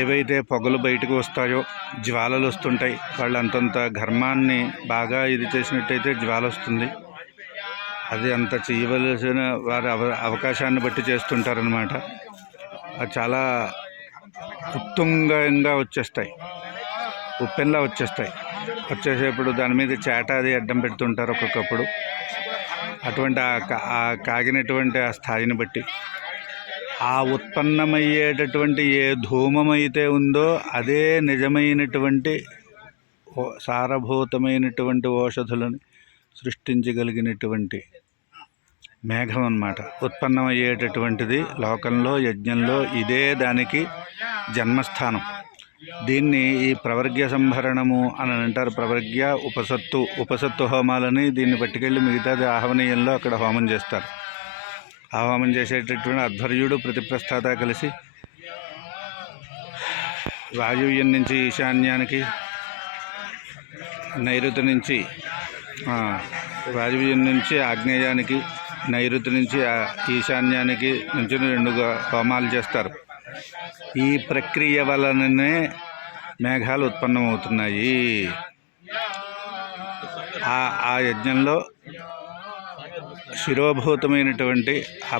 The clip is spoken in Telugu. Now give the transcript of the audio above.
ఏవైతే పొగలు బయటకు వస్తాయో, జ్వాలలు వస్తుంటాయి, వాళ్ళు అంతంత ఘర్మాన్ని బాగా ఇది చేసినట్టయితే జ్వాల వస్తుంది. అది అంత చేయవలసిన వారి అవకాశాన్ని బట్టి చేస్తుంటారనమాట. అది చాలా ఉత్తుంగంగా వచ్చేస్తాయి, ఉప్పెన్లా వచ్చేసేప్పుడు దాని మీద చేట అది అడ్డం పెడుతుంటారు ఒక్కొక్కప్పుడు. అటువంటి ఆ కాగినటువంటి ఆ స్థాయిని బట్టి ఆ ఉత్పన్నమయ్యేటటువంటి ఏ ధూమమైతే ఉందో అదే నిజమైనటువంటి సారభూతమైనటువంటి ఓషధులను సృష్టించగలిగినటువంటి మేఘం అన్నమాట. ఉత్పన్నమయ్యేటటువంటిది లోకంలో, యజ్ఞంలో ఇదే దానికి జన్మస్థానం. దీన్ని ఈ ప్రవర్గ్య సంభరణము అని అంటారు. ప్రవర్గ్య ఉపసత్తు హోమాలని దీన్ని పట్టుకెళ్ళి మిగతాది ఆహ్వనీయంలో అక్కడ హోమం చేస్తారు. ఆ హోమం చేసేటటువంటి అధ్వర్యుడు ప్రతిప్రస్థాత కలిసి వాయువ్యం నుంచి ఈశాన్యానికి, నైరుతి నుంచి వాయువ్యం నుంచి ఆగ్నేయానికి, నైరుతి నుంచి ఈశాన్యానికి నుంచి 2 హోమాలు చేస్తారు. ఈ ప్రక్రియ వలననే మేఘాలు ఉత్పన్నమవుతున్నాయి. ఆ యజ్ఞంలో శిరోభూతమైనటువంటి